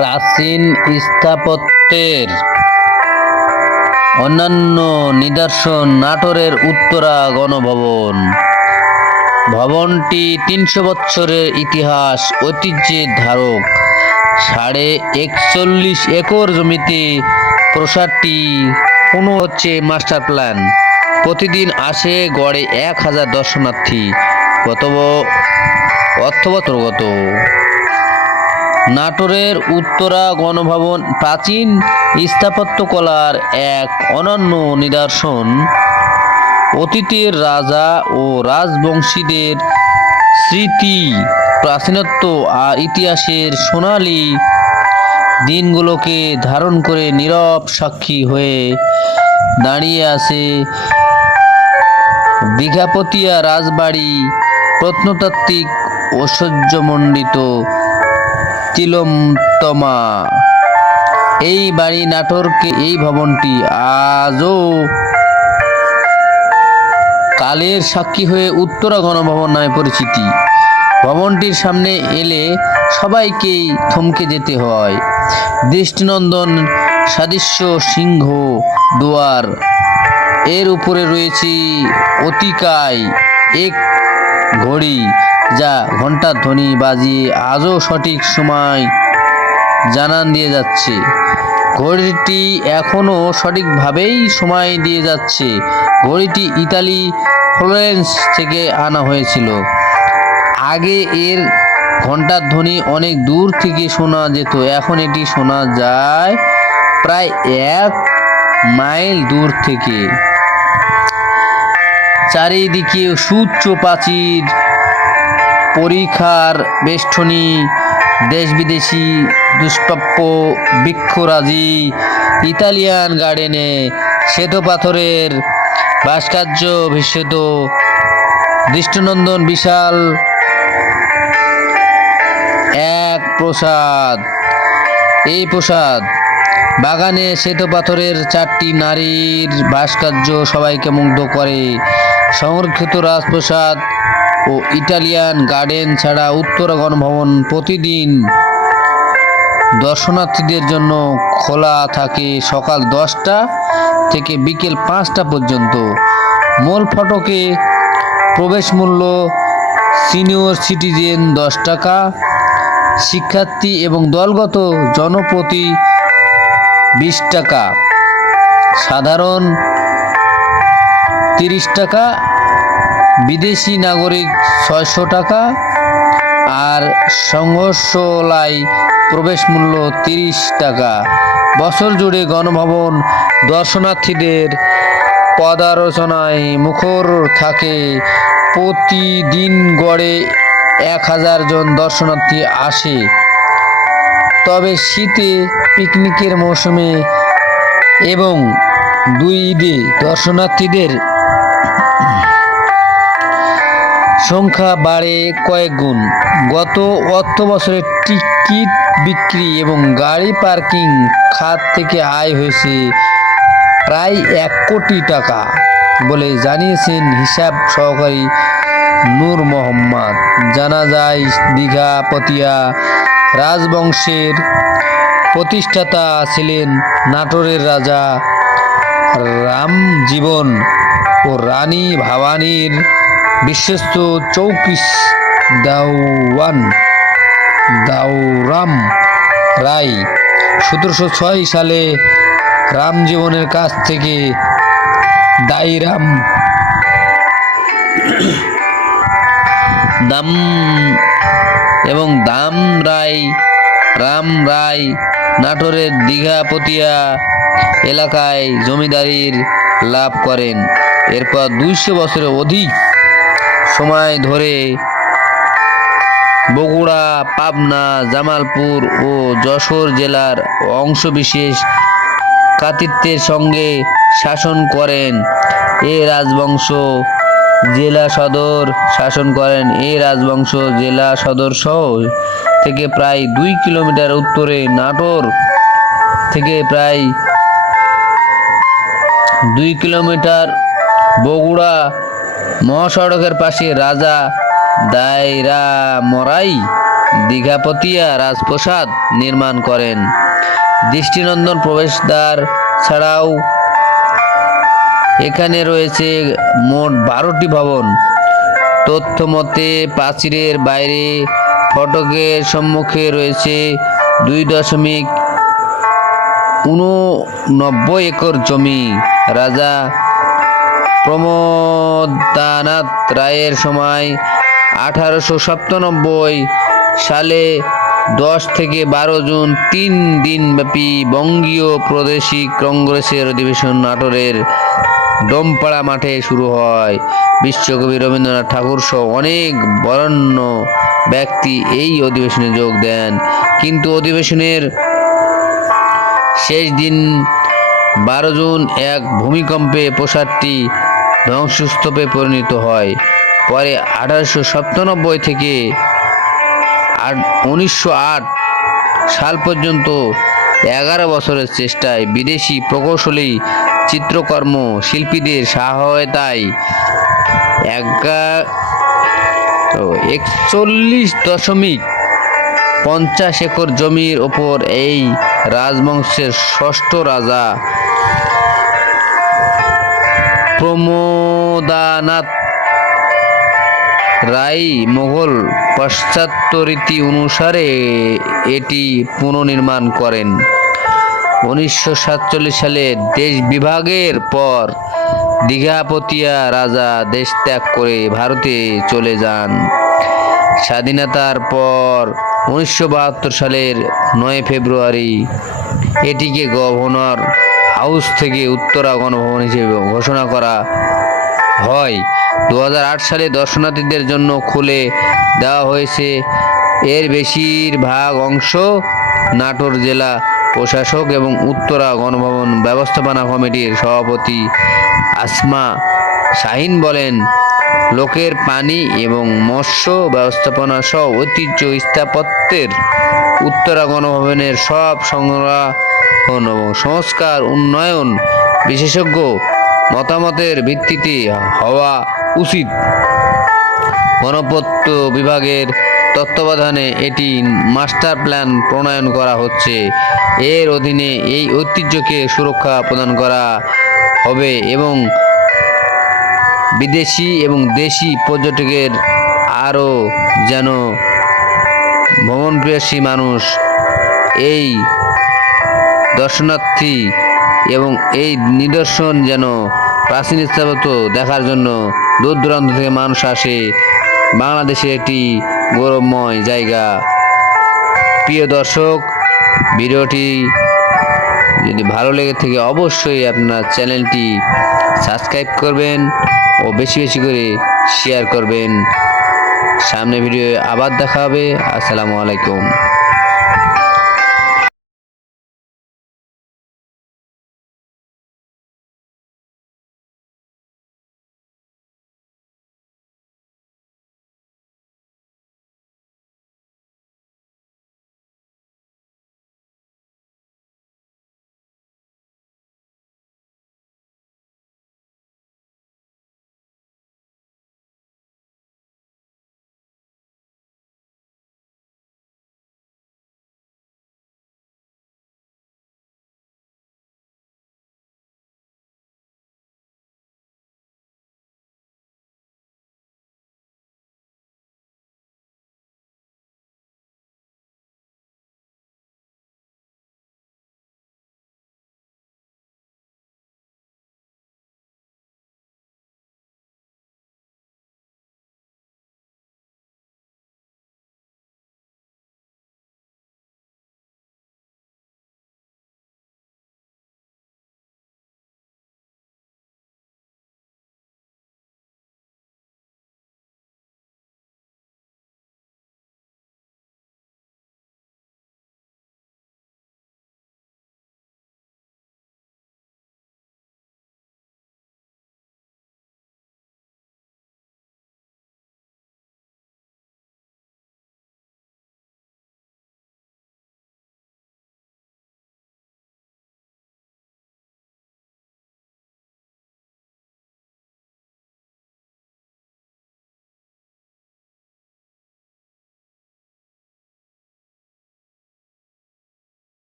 প্রাচীন স্থাপত্যের অন্যান্য নিদর্শন নাটোরের উত্তরা গণভবন। ভবনটি ৩০০ বছরের ইতিহাস ঐতিহ্যের ধারক। ৪১ একর জমিতে প্রসাদটি হচ্ছে মাস্টার প্ল্যান। প্রতিদিন আসে গড়ে ১,০০০ দর্শনার্থী। অর্থবর্গত নাটোরের উত্তরা গণভবন প্রাচীন স্থাপত্যকলার এক অনন্য নিদর্শন। অতীতের রাজা ও রাজবংশীদের স্মৃতি, প্রাচীনত্ব আর ইতিহাসের সোনালী দিনগুলোকে ধারণ করে নীরব সাক্ষী হয়ে দাঁড়িয়ে আছে দীঘাপতিয়া রাজবাড়ি। প্রত্নতাত্ত্বিক ঐশ্বর্যমণ্ডিত তিলোত্তমা এই বাড়ি নাটোরকে এই ভবনটি আজও কালের সাক্ষী হয়ে উত্তরা গণভবন নামে পরিচিতি। ভবনটির সামনে এলে সবাইকেই থমকে যেতে হয়। দৃষ্টিনন্দন সাদৃশ্য সিংহ দুয়ার, এর উপরে রয়েছে অতিকায় এক ঘড়ি যা ঘণ্টার ধ্বনি বাজিয়ে আজও সঠিক সময় জানান দিয়ে যাচ্ছে। ঘড়িটি এখনও সঠিকভাবেই সময় দিয়ে যাচ্ছে। ঘড়িটি ইতালি ফ্লোরেন্স থেকে আনা হয়েছিল। আগে এর ঘণ্টার ধ্বনি অনেক দূর থেকে শোনা যেত, এখন এটি শোনা যায় প্রায় ১ মাইল দূর থেকে। চারিদিকে সুউচ্চ প্রাচীর, পরিখার বেষ্টনী, দেশ বিদেশি দুষ্প্রাপ্য বৃক্ষরাজি, ইতালিয়ান গার্ডেনে শ্বেতপাথরের ভাস্কর্য ভীষিত দৃষ্টিনন্দন বিশাল এক প্রাসাদ। এই প্রাসাদ বাগানে শ্বেতপাথরের ৪টি নারীর ভাস্কর্য সবাইকে মুগ্ধ করে। সংরক্ষিত রাজপ্রাসাদ ও ইটালিয়ান গার্ডেন ছাড়া উত্তরা গণভবন প্রতিদিন দর্শনার্থীদের জন্য খোলা থাকে সকাল ১০টা থেকে বিকেল ৫টা পর্যন্ত। মূল ফটকে প্রবেশ মূল্য সিনিয়র সিটিজেন ১০ টাকা, শিক্ষার্থী এবং দলগত জনপ্রতি ২০ টাকা, সাধারণ ৩০ টাকা, বিদেশি নাগরিক ৬০০ টাকা আর সংগ্রহালয় প্রবেশ মূল্য ৩০ টাকা। বছর জুড়ে গণভবন দর্শনার্থীদের পদার্চনায় মুখর থাকে। প্রতিদিন গড়ে ১,০০০ জন দর্শনার্থী আসে। তবে শীতে, পিকনিকের মৌসুমে এবং ২ ঈদে দর্শনার্থীদের সংখ্যা বাড়ে কয়েক গুণ। গত অর্থবছরে টিকিট বিক্রি এবং গাড়ি পার্কিং খাত থেকে আয় হয়েছে প্রায় ১ কোটি টাকা বলে জানিয়েছেন হিসাব সহকারী নূর মোহাম্মদ। জানা যায়, দীঘাপতিয়া রাজবংশের প্রতিষ্ঠাতা ছিলেন নাটোরের রাজা রামজীবন ও রানী ভবানীর বিশ্বস্ত চৌকিশ দেওয়ান দাওরাম রায়। ১৭০৬ সালে রামজীবনের কাছ থেকে দাইরাম দাম এবং দাম রাম রায় নাটোরের দীঘাপতিয়া এলাকায় জমিদারির লাভ করেন। এরপর ২০০ বছরের অধিক সময় ধরে বগুড়া, পাবনা, জামালপুর ও যশোর জেলার অংশবিশেষ কর্তৃত্বের সঙ্গে শাসন করেন এ রাজবংশ। জেলা সদর শহর থেকে প্রায় ২ কিলোমিটার উত্তরে, নাটোর থেকে প্রায় ২ কিলোমিটার বগুড়া মহাসড়কের পাশে রাজা দাইরামরাই দীঘাপতিয়া রাজপ্রাসাদ নির্মাণ করেন। দৃষ্টিনন্দন প্রবেশদ্বার ছাড়াও এখানে রয়েছে মোট 12টি ভবন। তথ্য মতে প্রাচীরের বাইরে ফটকের সম্মুখে রয়েছে 2.89 একর জমি। রাজা প্রমোদানাথ রায়ের সময় 1897 সালে 10 থেকে 12 জুন 3 দিনব্যাপী বঙ্গীয় প্রাদেশিক কংগ্রেসের অধিবেশন নাটোরের ডোমপাড়া মাঠে শুরু হয়। বিশ্বকবি রবীন্দ্রনাথ ঠাকুর সহ অনেক বরেণ্য ব্যক্তি এই অধিবেশনে যোগ দেন। কিন্তু অধিবেশনের শেষ দিন 12 জুন এক ভূমিকম্পে প্রাসাদটি ধ্বংসস্তূপে পরিণত হয়। পরে 1897 থেকে 1908 সাল পর্যন্ত 11 বছরের চেষ্টায় বিদেশি প্রকৌশলী চিত্রকর্ম শিল্পীদের সহায়তায় 41.50 একর জমির ওপর এই রাজবংশের ষষ্ঠ রাজা প্রমোদানাথ রায় মোগল পাশ্চাত্য রীতি অনুসারে এটি পুনর্নির্মাণ করেন। 1947 সালে দেশ বিভাগের পর দীঘাপতিয়া রাজা দেশ ত্যাগ করে ভারতে চলে যান। স্বাধীনতার পর 1972 সালের 9 ফেব্রুয়ারি এটিকে গভর্নর হাউস থেকে উত্তরা গণভবন হিসেবে ঘোষণা করা হয়। 2008 সালে দর্শনার্থীদের জন্য খুলে দেওয়া হয়েছে। এর বেশিরভাগ অংশ নাটোর জেলা প্রশাসক এবং উত্তরা গণভবন ব্যবস্থাপনা কমিটির সভাপতি আসমা শাহিন বলেন, লোকের পানি এবং মৎস্য ব্যবস্থাপনা সহ ঐতিহ্য স্থাপত্যের উত্তরা গণভবনের সব সংরক্ষণ এবং সংস্কার উন্নয়ন বিশেষজ্ঞ মতামতের ভিত্তিতে হওয়া উচিত। গণপূর্ত বিভাগের তত্ত্বাবধানে এটি মাস্টার প্ল্যান প্রণয়ন করা হচ্ছে। এর অধীনে এই ঐতিহ্যকে সুরক্ষা প্রদান করা হবে এবং বিদেশি এবং দেশি পর্যটকের আরও যেন ভ্রমণপ্রিয়সী মানুষ এই দর্শনার্থী এবং এই নিদর্শন যেন প্রাচীন স্থাপত্য দেখার জন্য দূর দূরান্ত থেকে মানুষ আসে। বাংলাদেশের একটি গৌরবময় জায়গা। প্রিয় দর্শক, ভিডিওটি যদি ভালো লেগে থাকে অবশ্যই আপনার চ্যানেলটি সাবস্ক্রাইব করবেন ও বেশি বেশি করে শেয়ার করবেন। সামনে ভিডিও আবার দেখা হবে। আসসালামু আলাইকুম।